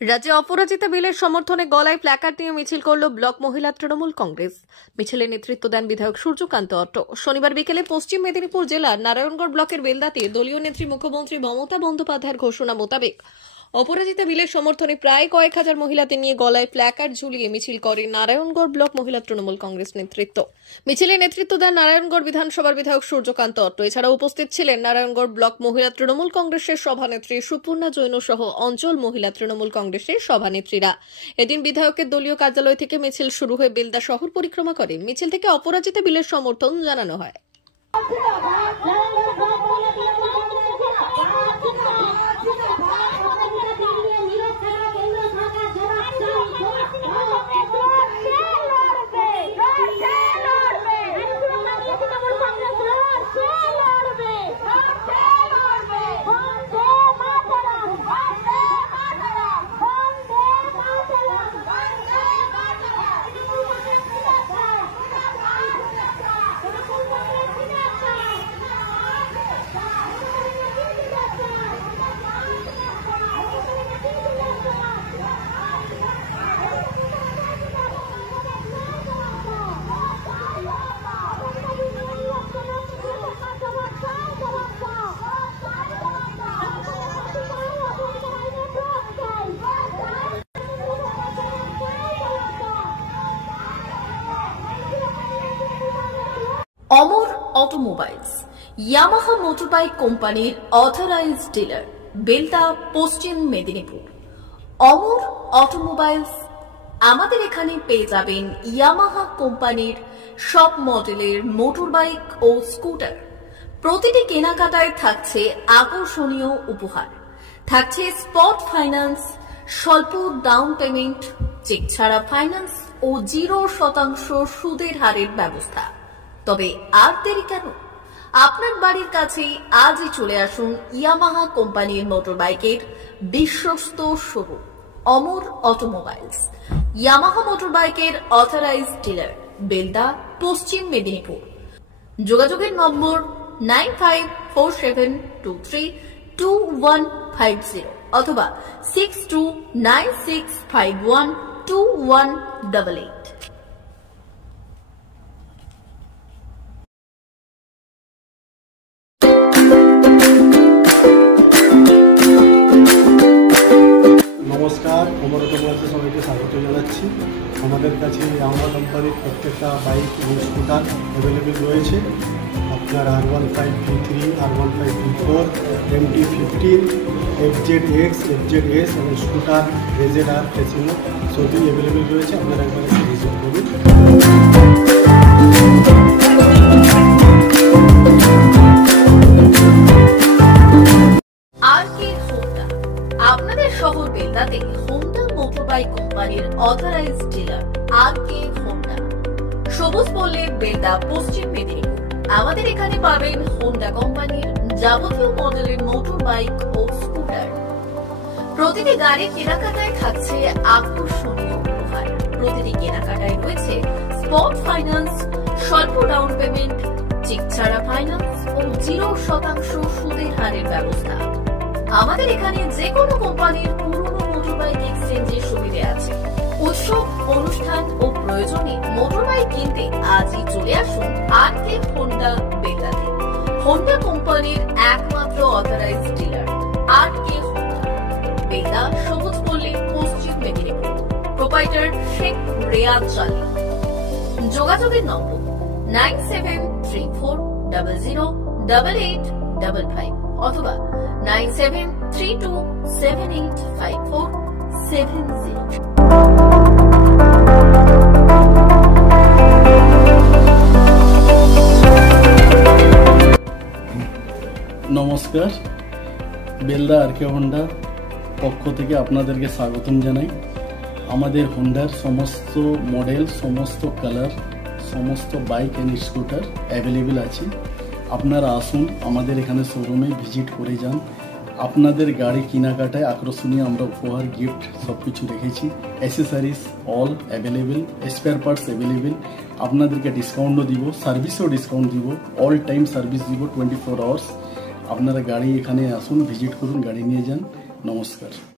রাজ্যে অপরাজিতা বিলের সমর্থনে গলায় প্ল্যাকার্ড নিয়ে মিছিল করল ব্লক মহিলা তৃণমূল কংগ্রেস। মিছিলে নেতৃত্ব দেন বিধায়ক সূর্যকান্ত অট্ট। শনিবার বিকেলে পশ্চিম মেদিনীপুর জেলার নারায়ণগড় ব্লকের বেলদাতে দলীয় নেত্রী মুখ্যমন্ত্রী মমতা বন্দ্যোপাধ্যায়ের ঘোষণা মোতাবেক অপরাজিতা বিলের সমর্থনে প্রায় কয়েক হাজার মহিলাদের নিয়ে গলায় প্ল্যাকার্ড ঝুলিয়ে মিছিল করে নারায়ণগড় ব্লক মহিলা তৃণমূল কংগ্রেস নেতৃত্ব। মিছিলে নেতৃত্ব দেন নারায়ণগড় বিধানসভার বিধায়ক সূর্যকান্ত অট্ট। এছাড়াও উপস্থিত ছিলেন নারায়ণগড় ব্লক মহিলা তৃণমূল কংগ্রেসের সভানেত্রী সুপূর্ণা জৈন সহ অঞ্চল মহিলা তৃণমূল কংগ্রেসের সভানেত্রীরা। এদিন বিধায়কের দলীয় কার্যালয় থেকে মিছিল শুরু হয়ে বেলদা শহর পরিক্রমা করে। মিছিল থেকে অপরাজিতা বিলের সমর্থন জানানো হয়। অমর অটোমোবাইলস ইয়ামাহা মোটরবাইক কোম্পানির অথরাইজড ডিলার, বেলদা, পশ্চিম মেদিনীপুর। অমর অটোমোবাইলস আমাদের এখানে পেয়ে যাবেন ইয়ামাহা কোম্পানির সব মডেলের মোটরবাইক ও স্কুটার। প্রতিটি কেনাকাটায় থাকছে আকর্ষণীয় উপহার, থাকছে স্পট ফাইন্যান্স, স্বল্প ডাউন পেমেন্ট, চেক ছাড়া ফাইন্যান্স ও 0% সুদের হারের ব্যবস্থা। তবে আর দেরি কেন? আপনার বাড়ির কাছেই আজই চলে আসুন ইয়ামাহা কোম্পানির মোটরবাইকের বিশ্বস্ত শোরুম অমর অটোমোবাইলস, ইয়ামাহা মোটরবাইকের অথরাইজড ডিলার, বেলদা, পশ্চিম মেদিনীপুর। যোগাযোগের নম্বর 9547232150 অথবা 6296512188। নমস্কার, অমর অটোমোবাইলসে সবাইকে স্বাগত জানাচ্ছি। আমাদের কাছে ইয়ামাহা কোম্পানির প্রত্যেকটা বাইক এবং স্কুটার অ্যাভেলেবেল রয়েছে। আপনার R15V3, R15V4, MT15, FZX, FZS এবং স্কুটার RZR, ফেসিনো সবই অ্যাভেলেবেল রয়েছে। আপনারা একবার এসে ভিজিট করুন। আপনাদের শহর বেলদাতে হোন্ডা মোটরবাইক কোম্পানির অথরাইজড ডিলার RK হোন্ডা, সবুজ পল্লীর, বেলদা, পশ্চিম মেদিনীপুর। আমাদের এখানে পাবেন হোন্ডা কোম্পানির যাবতীয় মডেলের মোটরবাইক ও স্কুটার। প্রতিটি গাড়ির কেনাকাটায় থাকছে আকর্ষণীয় উপহার। প্রতিটি কেনাকাটায় রয়েছে স্পট ফাইন্যান্স, স্বল্প ডাউন পেমেন্ট, চেক ছাড়া ফাইন্যান্স ও 0% সুদের হারের ব্যবস্থা। আমাদের এখানে যে কোনো কোম্পানির পুরনো মোটরবাইক এক্সচেঞ্জের সুবিধা আছে। উৎসব, অনুষ্ঠান ও প্রয়োজনে মোটরবাইক কিনতে আজই চলে আসুন RK হোন্ডা, বেলদাতে। হোন্ডা কোম্পানির একমাত্র authorised dealer RK Honda, Belda, সবুজ পল্লী, পশ্চিম মেদিনীপুর। প্রোপাইটার শেখ রেয়াদ চালি। যোগাযোগের নম্বর 9734008855 অথবা 9732785470। নমস্কার, বেলদা RK হোন্ডা পক্ষ থেকে আপনাদেরকে স্বাগতম জানাই। আমাদের হোন্ডার সমস্ত মডেল, সমস্ত কালার, সমস্ত বাইক এন্ড স্কুটার অ্যাভেলেবেল আছে। আপনারা আসুন, আমাদের এখানে শোরুমে ভিজিট করে যান। আপনাদের গাড়ি কেনাকাটায় আকর্ষণীয় আমরা উপহার, গিফট সব কিছু রেখেছি। Accessories all available, spare parts available. আপনাদেরকে ডিসকাউন্টও দিব, সার্ভিসও ডিসকাউন্ট দিব, অল টাইম সার্ভিস দিব 24 আওয়ার্স। আপনারা গাড়ি এখানে আসুন, ভিজিট করুন, গাড়ি নিয়ে যান। নমস্কার।